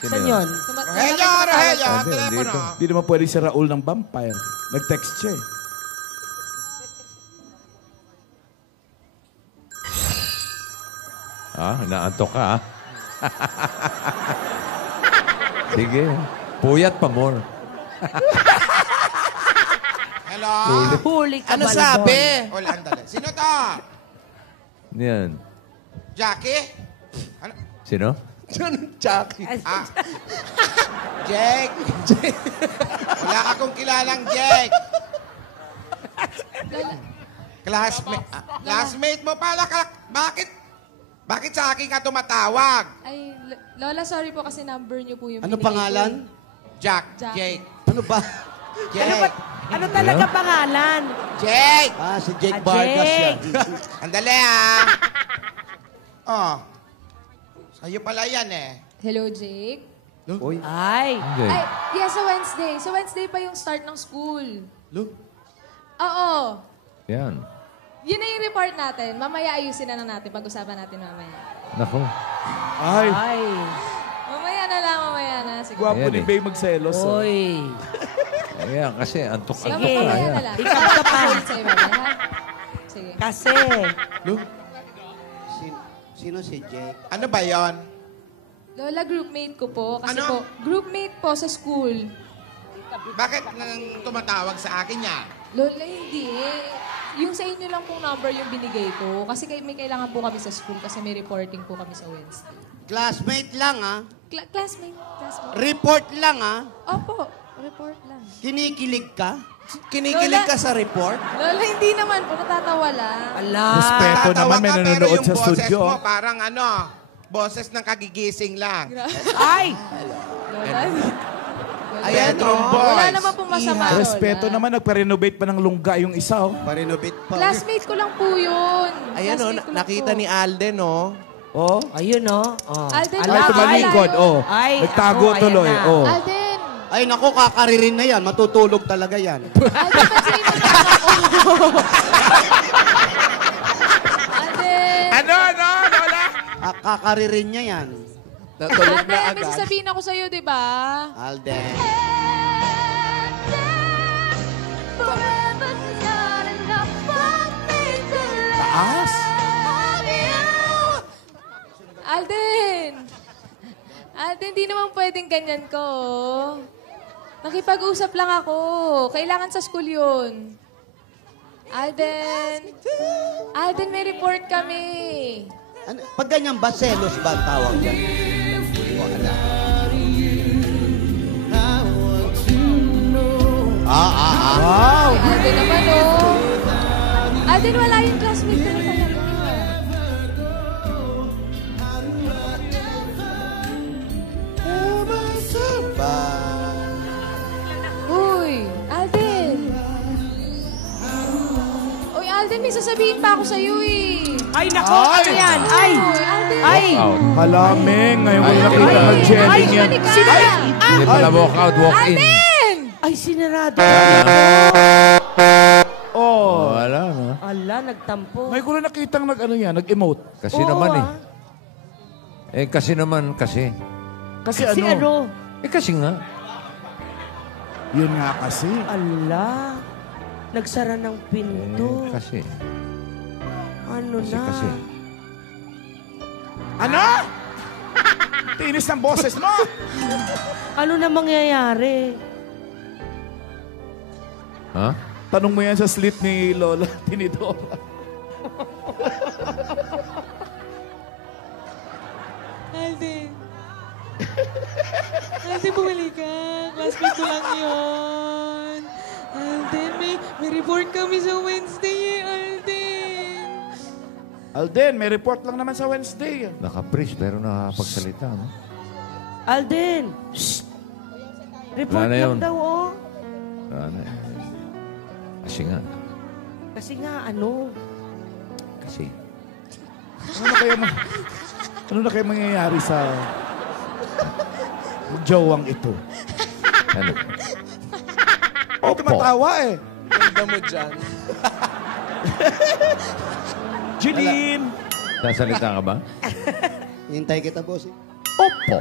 Saan yun? Rogelio, Rogelio, telepono. Hindi naman pwede si Raul ng vampire. Nag-text siya eh. Naantok ka, Sige. Puyat pa more. Hello? Huli ka Ano balabon. sabi? Wala, andali. Sino to? Yan. Jackie? Ano? Sino? Jackie. Ah. Jake. Wala akong kilalang Jake. Classmate mo pala. Bakit sa akin ka tumatawag? Ay, Lola, sorry po kasi number niyo po yung Ano binigay ko. pangalan? Jack. Jack. Jake. Ano ba? Jake. Ano talaga pangalan? Jake! Si Jake Ah, Vargas Jake. yan. Andali, Oh. Sa'yo pala yan eh. Hello, Jake. Uy. Ay. Hindi. Ay, yeah, sa Wednesday. Sa Wednesday pa yung start ng school. Lo? Oo. Yan. Yun na yung report natin. Mamaya ayusin na natin. Pag-usapan natin mamaya. Nako. Ay, Ay. Mamaya na lang, mamaya na. Sige. gwapo Ayan ni eh. Bay magselos. Oh. Uy. Ayan, kasi antok ka. Sige. Mamaya na lang. Ikaw ka pa. Ulit sa'yo, mamaya, ha? Sige. Kasi. Lo? Sino si Jake? Ano ba yon? Lola, groupmate ko po. Kasi Ano? po, groupmate po sa school. Bakit nang tumatawag sa akin yan? Lola, hindi. Yung sa inyo lang pong number yung binigay ko. Kasi may kailangan po kami sa school kasi may reporting po kami sa Wednesday. Classmate lang, Classmate. Report lang, Opo, report lang. Kinikilig ka? Kinikilig ka sa report? Lola, hindi naman po. Natatawa lang. Ala. Respeto Tatawa naman, may ka, pero nanonood yung sa boses studio. mo parang boses ng kagigising lang. Ay. Lola, Ayan, Bedroom oh. boys. wala naman pong masama, Lola. Respeto naman, nagpa-renovate pa ng lungga yung isa. Oh. Parinobit pa. Classmate ko lang po yun. Ayan, oh, Classmate ko lang nakita po. ni Alden, oh. Oh. Ayun, oh. Oh. Alden, Ay, wala tumalikod. tayo. Oh. Ay, Nagtago ako, ayan tuloy. na. Oh. Alden! Ay, naku, kakaririn na yan. Matutulog talaga yan. Alden, pansinin mo lang ako. Alden! Ano, Lola? Kakaririn niya yan. Natulog Alden, na may agad. sasabihin ako sa'yo, di ba? Alden. Taas. Alden! Alden, di naman pwedeng ganyan ko. Nakipag-usap lang ako. Kailangan sa school yun. Alden! Alden, may report kami. Ano, pag ganyan ba, selos ba ang tawag yan? Wala. Wow. Ay, Alden naman, oh. Alden, wala yung classmate ko na talaga. Uy, Alden. Uy, Alden, may sasabihin pa ako sa'yo, eh. Ay, nako. Ano yan? Ay. Uy, Alden. Ay. Halaming. Ngayon ko Ay, nakita ay, mag-jelly Ay, yan. halika. Hindi pala walk out, walk in. Alden! Ay, sinarado. Oh. Wala na. Ala, nagtampo. Ngayon ko na nakitang nag-emote. Kasi Oo, naman ah. Kasi naman kasi. Kasi Si ano? Kasi nga. Yun nga kasi. Ala. Nagsara ng pinto. Kasi. Ano Kasi, na? kasi. Ano? Tinis ng boses mo. Ano na mangyayari? Ha? Tanong mo yan sa slit ni Lola Tinidora. Alden. Alden, bumili ka. Classmate ko lang yun. Alden, may report kami sa Wednesday, Alden. Alden, may report lang naman sa Wednesday. Naka-freeze pero nakapagsalita, no? Alden! Shh! Report Wala na yun. lang daw, oh. Ano? Kasi nga. Kasi nga, ano? Kasi. Ano na kaya mangyayari sa jowang ito? Ano? Oh, tumatawa eh. Ganda mo dyan. Jeline! Sasalita ka ba? Hintay kita, boss. Opo.